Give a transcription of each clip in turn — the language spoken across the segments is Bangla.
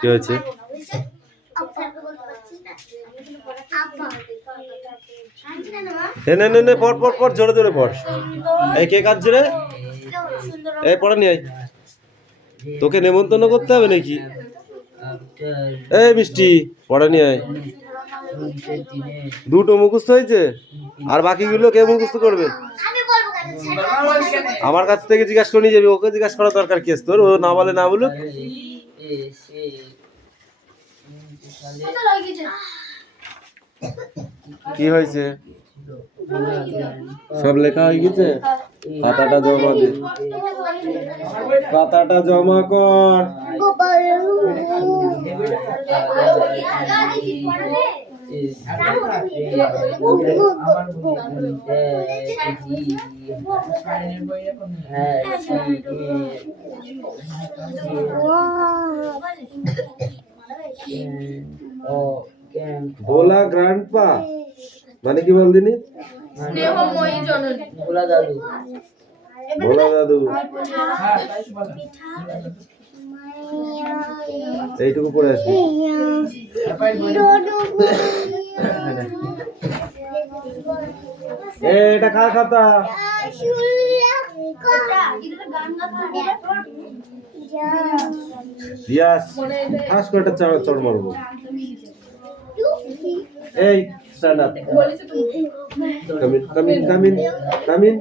কি হয়েছে? পর জোরে জোরে পড়। এই কে কাঁদছে রে? এই পড়া নিয়ে আয়। তোকে নেমন্তন্ন করতে হবে নাকি? এই মিষ্টি পড়া নিয়ে আয়। দুটো মুখস্থ হয়েছে, আর বাকিগুলো কে মুখস্থ করবে? আমার কাছ থেকে জিজ্ঞাসা করে নিয়ে যাবি, ওকে জিজ্ঞাসা করার দরকার কি আছে তোর? ও না বলে না বলুক। কি হয়েছে? সব লেখা হয়ে গেছে? খাতাটা জমা দে, খাতাটা জমা কর। ভোলা গ্র্যান্ডপা মানে কি বল দিনি? স্নেহময়ী জননী। ভোলা দাদু। ভোলা দাদু। এইটুকু পড়ে আসবি। এটা কার খাতা? রিয়াস ঠাস করে একটা চড় মারবো। এই স্ট্যান্ড আপ। কামিন।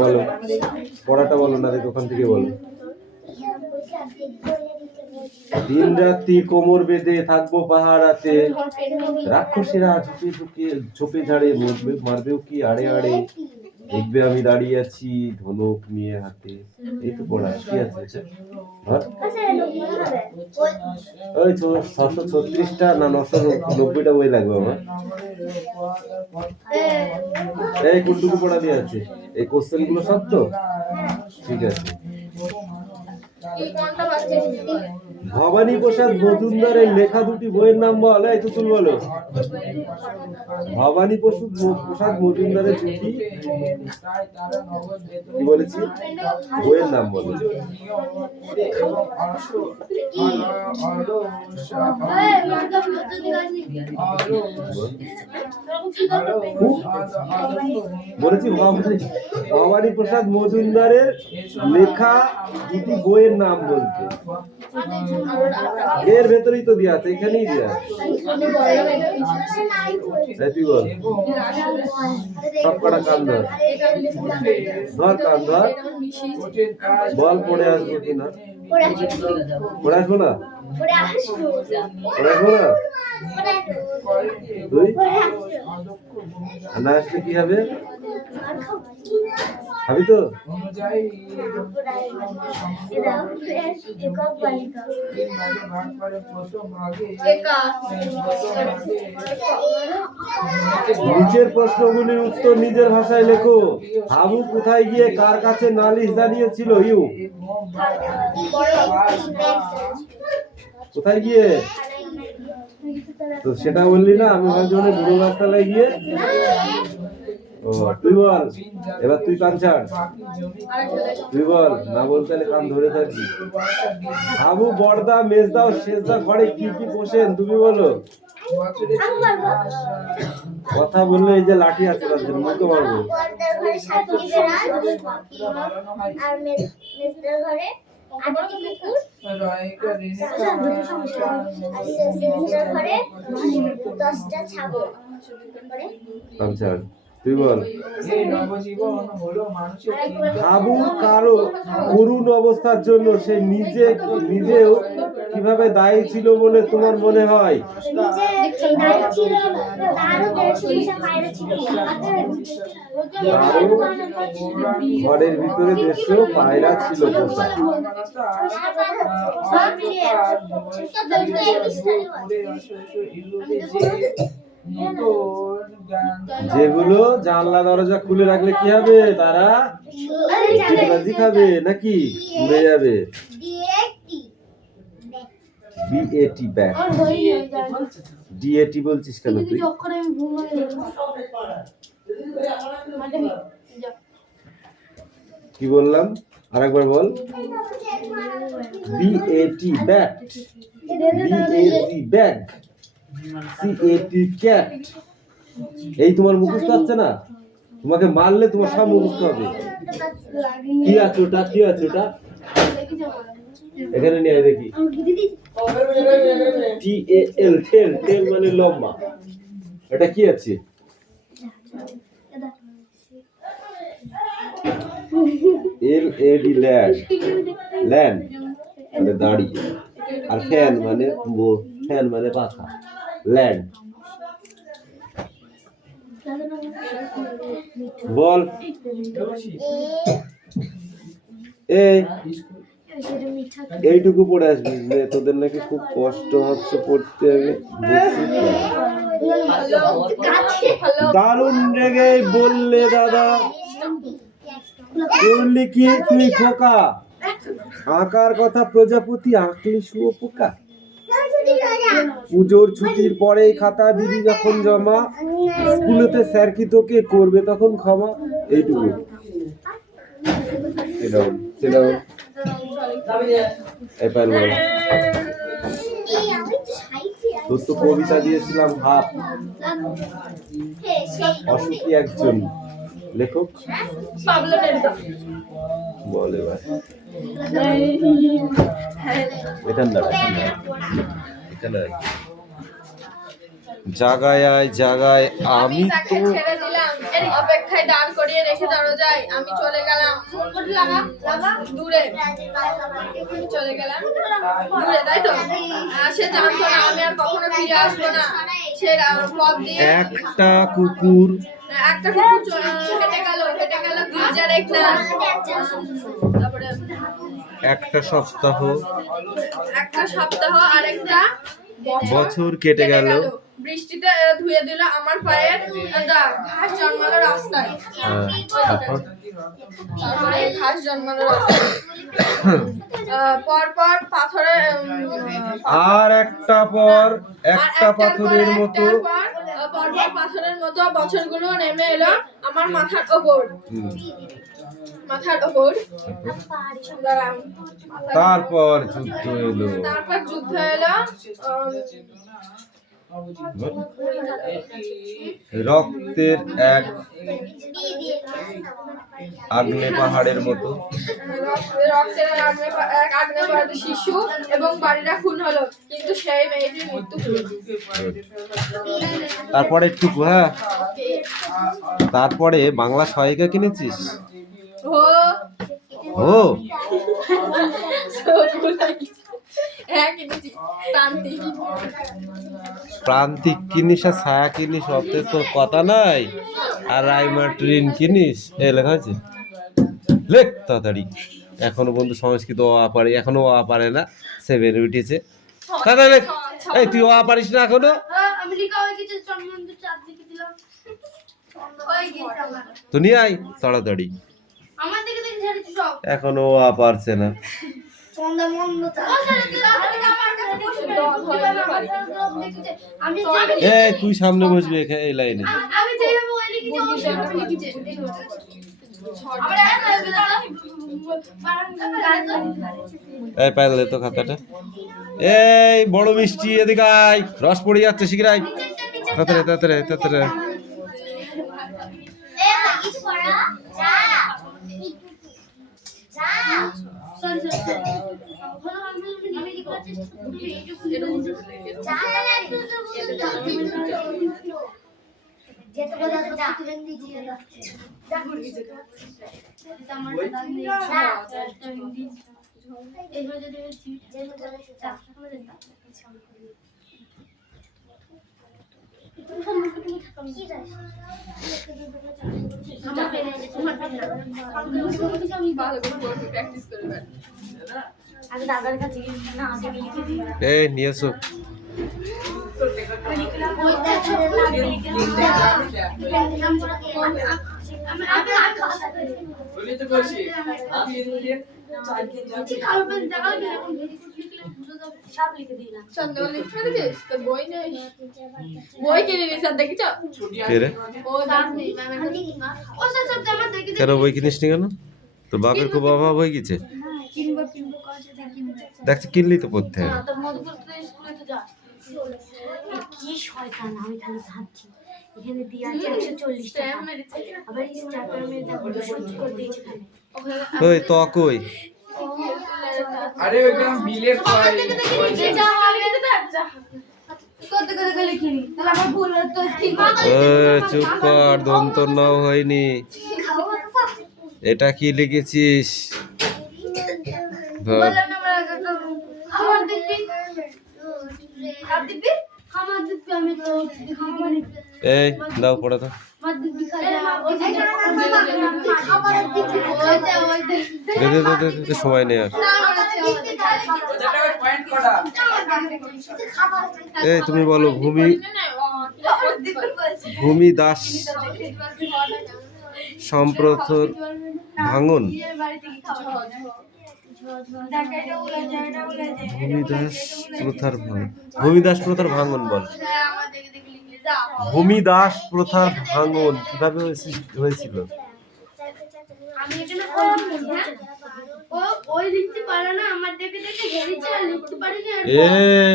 বলো পড়াটা বলো না, দেখো ওখান থেকে বলো। দিন রাত্রি কোমর বেঁধে থাকবো পাহারাতে, রাক্ষসীরা ঝোপে ঝাড়ে মারবেও কি আড়ে আড়ে, দেখবে আমি দাঁড়িয়ে আছি ধনুক নিয়ে হাতে। এই তো পড়া কি আছে? ওই 636টা না 990টা বই লাগবে আমার। এই কোনটুকু পড়া দিয়ে আছে? এই কোশ্চেন গুলো সব তো ঠিক আছে। ভবানী প্রসাদ মজুমদারের লেখা দুটি বইয়ের নাম বল। এই তুতুল বলো। ভবানী প্রসাদ মজুমদারের দুটি কি বলেছি বইয়ের নাম বলো। বলেছি ভবানী প্রসাদ মজুমদারের লেখা দুটি বইয়ের নাম বলতে। এর ভেতরেই তো দেওয়া আছে, এখানেই দেওয়া আছে। তুই বল। সব কটা কান ধর কান ধর, বল পড়ে আসবো কিনা। পড়ে আসবো না? পড়ে আসবো না? তুই না আসলে কি হবে? খাবি তো? নিচের প্রশ্নগুলির উত্তর নিজের ভাষায় লেখো। হাবু কোথায় গিয়ে কার কাছে নালিশ জানিয়েছিল? ইউ কোথায় গিয়ে? তো সেটা বললি না, আমি ভাবছি বুড়ো গাছতলায় গিয়ে। ও তুই বল এবার, তুই কান ছাড়, তুই বল। না বলতে কান ধরে থাকবি। হাবু বড়দা মেজদা ও শেষদা ঘরে কি কি পোষেন তুমি বলো। কথা বললে এই যে লাঠি আছে তার জন্য মুখে মারবো। তুই বল। হাবু কারো করুণ অবস্থার জন্য সে নিজেও কিভাবে দায়ী ছিল বলে তোমার মনে হয়? ঘরের ভিতরে 150 পায়রা ছিল। যেগুলো জানলা দরজা খুলে রাখলে কি হবে? তারা চিৎকার খাবে নাকি উড়ে যাবে? BAT bag. ডিএটি বলছিস কেন তুই? কি বললাম? আরেকবার বল। BAT bat, BAG bag, CAT cat. এই তোমার মুখস্থ হচ্ছে না? তোমাকে মারলে তোমার সব মুখস্থ হবে। কি আছে ওটা? কি আছে ওটা? এখানে নিয়ে আয় দেখি। TAL টেল, টেল মানে লম্বা। এটা কি আছে? LAD ল্যান্ড, ল্যান্ড মানে দাড়ি। আর ফ্যান মানে ফ্যান মানে পাখা, ল্যান্ড। বল। এইটুকু পড়ে আসবি, তোদের নাকি খুব কষ্ট হচ্ছে পড়তে। দারুণ রেগে বললে দাদা। বললি কি তুই খোকা? আঁকার কথা প্রজাপতি, আঁকলি শুয়োপোকা। পুজোর ছুটির পরেই খাতা দিবি যখন জমা, স্কুলেতে স্যার কি তোকে করবে তখন ক্ষমা। এইটুকু। তোর তো কবিতা দিয়েছিলাম হাফ। অসুখী একজন লেখক বল এবার। এখানে জাগায় আয় জাগায়, আমি তাকে তো ছেড়ে দিলাম অপেক্ষায় দাঁড় করিয়ে রেখে দরজায়, আমি চলে গেলাম দূরে, চলে গেলাম দূরে, তাই তো? সে জানতো না আমি আর কখনো ফিরে আসবো না। সে পথ দিয়ে একটা কুকুর হেঁটে গেল গির্জার একটা, তারপরে একটা সপ্তাহ আরেকটা বছর কেটে গেল। বৃষ্টিতে ধুয়ে দিল আমার পায়ের দাগ, ঘাস জন্মালো রাস্তায়। তারপরে ঘাস জন্মালো রাস্তায়। পরপর পাথরের আর একটা পর একটা পাথরের মতো, পরপর পাথরের মতো বছরগুলো নেমে এলো আমার মাথার ওপর। তারপর যুদ্ধ এলো। রক্তের এক আগ্নে পাহাড়ের মতো, শিশু এবং বাড়িটা খুন হলো, কিন্তু সেই মেয়েটির মৃত্যু হলো। তারপরে একটু হ্যাঁ, তারপরে বাংলা সহায়িকা কিনেছিস? ও প্রান্তিক কিনিস আর ছায়া কিনিস, অতে তো কথা নাই। আর রাইমার ট্রেন কিনিস, এ লেখা আছে। লেখ তাড়াতাড়ি। এখনো বন্ধু সংস্কৃত অ পারে, এখনো অ পারে না, 7 উঠেছে। তাড়াতাড়ি লেখ। এই তুই অ পারিস না এখনো? তো নিয়ে আয় তাড়াতাড়ি। এখনো অ পারছে না। এই তুই সামনে বসবি এই লাইনে। এই পাইলে তো খাতাটা। এই বড় মিষ্টি এদিকে আয়, রস পড়ে যাচ্ছে, শিগগির আয় তাড়াতাড়ি তাড়াতাড়ি তাড়াতাড়ি। এই নিয়ে এসো। বই কিনে নিস, দেখিস? কেন বই কিনিস নি কেন? তোর বাপের খুব অভাব হয়ে গেছে। কিনবো কিনবো কাছে কিনবো দেখছি কিনলি তো পড়তে হবে। তো মধুপুর তো স্কুলে তো যাস কি শয়তান, আমি খালি ভাবছি এখানে দিয়ে আছে 140 টাকা, আবার স্টার্টার মেরে দেখো 200 করে দিয়েছে এখানে। ওই তো কই আরে ওইটা বিলের কয় কত কত করে লিখিনি তাহলে আমার ভুল হতো ঠিক চুপ কর, দন্ত নাও হয়নি। এটা কি লিখেছিস? ধর। আমার দিবি আর দিবি আমার দিবি আমি তো খাবার এই দাও পড়ে তো। আমার দিবি খাজা খাবার দিবি ওইতে দে দে দে দে, সময় নেই আর। ওটা পয়েন্ট কটা এই তুমি বলো ভূমি দাস সম্প্রথর ভাঙন। ভূমিদাস প্রথার ভাঙন বল। ভূমিদাস প্রথার ভাঙন কিভাবে হয়েছিল? আমি এখানে পড়ছি হ্যাঁ ও ওই লিখতে পারে না আমার দেখে দেখে ঘেরেছে আর লিখতে পারি না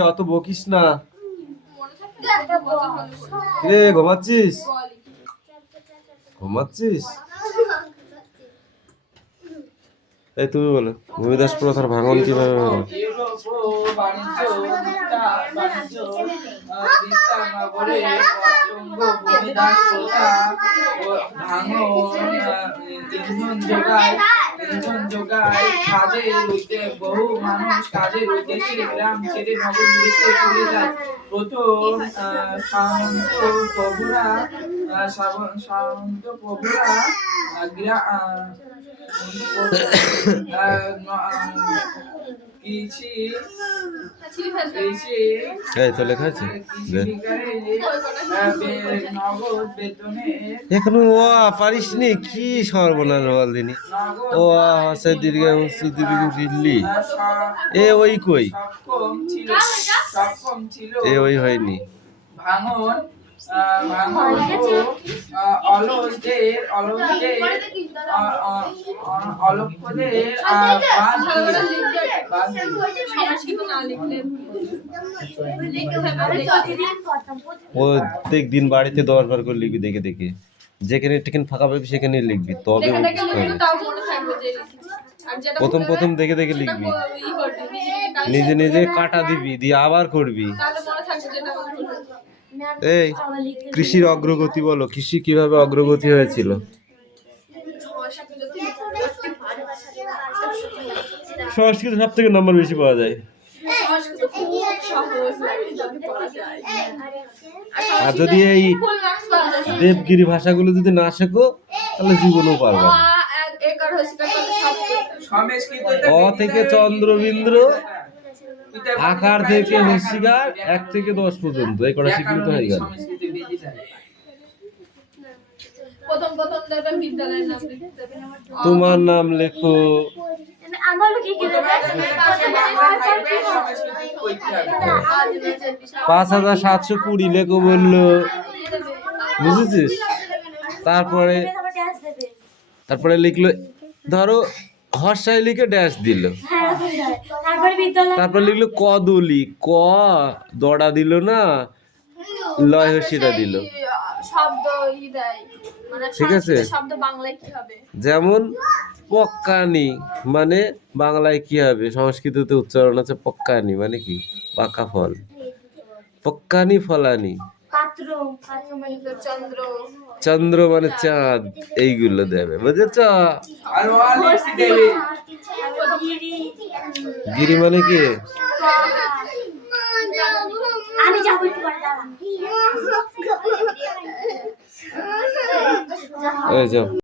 অত বকিস না রে। ঘুমাচ্ছিস? এই তুমি বলো ভূমিদাস প্রথার ভাঙন কিভাবে হলো? বহু মানুষ কাজের উদ্দেশ্যে গ্রাম ছেড়ে নগর উদ্দেশ্যে চলে যায়। প্রথম সামন্ত প্রভুরা এই তো লেখা আছে এখনো ও পারিসনি? কি সর্বনাশ বল দিনি। ও হাসে দীর্ঘ দিল্লি এ ওই কই এ ওই হয়নি। ভাঙন অলসদের প্রত্যেক দিন বাড়িতে 10 বার করে লিখবি দেখে দেখে, যেখানে টিকেন ফাঁকা পাবি সেখানে লিখবি, তবে প্রথম প্রথম দেখে দেখে লিখবি, নিজে নিজে কাটা দিবি দিয়ে আবার করবি। এই কৃষির অগ্রগতি বলো, কৃষি কিভাবে অগ্রগতি হয়েছিল? সংস্কৃত সব থেকে নম্বর বেশি পাওয়া যায়। আর যদি এই দেবগিরি ভাষাগুলো যদি না শেখো তাহলে জীবনেও পারবে না। অ থেকে চন্দ্রবিন্দ্র, আকার থেকে হস্যিকার 1 থেকে 10 পর্যন্ত এই কটা শিখলে তো হয়ে গেল। তোমার নাম লেখো। 5720 লেখো বললো, বুঝেছিস? তারপরে লিখলো, ধরো হর্ষায় লিখে ড্যাশ দিল, তারপর লিখলো কদলি, ক দড়া দিল না, লয় হর্ষিটা দিল। ঠিক আছে? যেমন পক্কানি মানে বাংলায় কি হবে, সংস্কৃততে উচ্চারণ আছে পক্কানি মানে কি, পাকা ফল। পক্কানি ফলানি, চন্দ্র মানে চাঁদ, এইগুলো দেবে, বুঝেছ? গিরি মানে কি? আমি যাবো একটু পরে, দাঁড়া। যাও।